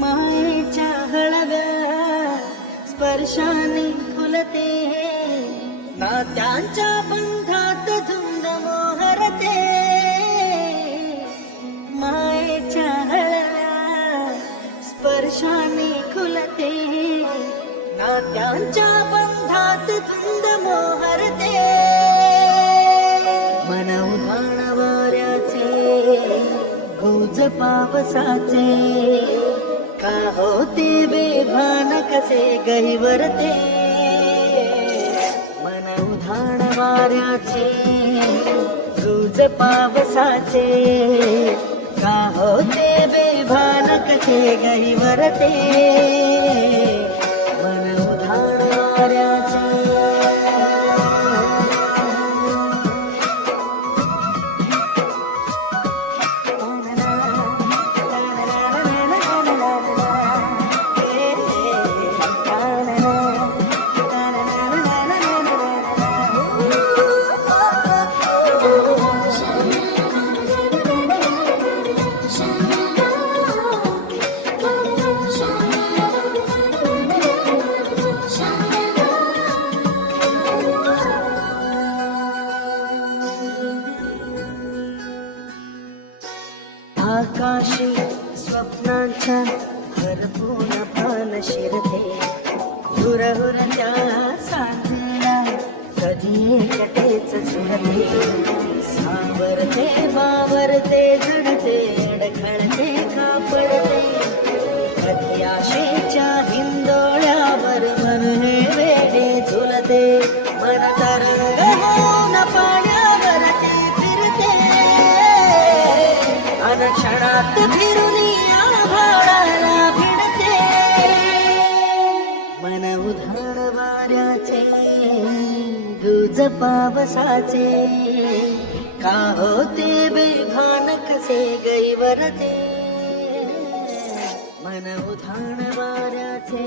मायेच्या हळव्या स्पर्शाने फुलते नात्यांच्या बंधात धुंद मोहरते. मायेच्या हळव्या स्पर्शाने खुलते नात्यांच्या बंधात धुंद पावसाचे. का होते बेभान कसे गहिवरते? मन उधाण वाऱ्याचे गुज पावसाचे. का होते बेभान कसे गहिवरते? आकाशी स्वप्नांचा भरपूर पान शिरते. हुरहुरच्या सांजेला कधी एकटेच सुरते सावरते बावरते झडते अडखळते कापडते. अनक्षणात फिरून आभाळाला भिडते. मन उधाण वाऱ्याचे गुज पावसाचे का होते बेभान कसे गैवरते? मन उधाण वाऱ्याचे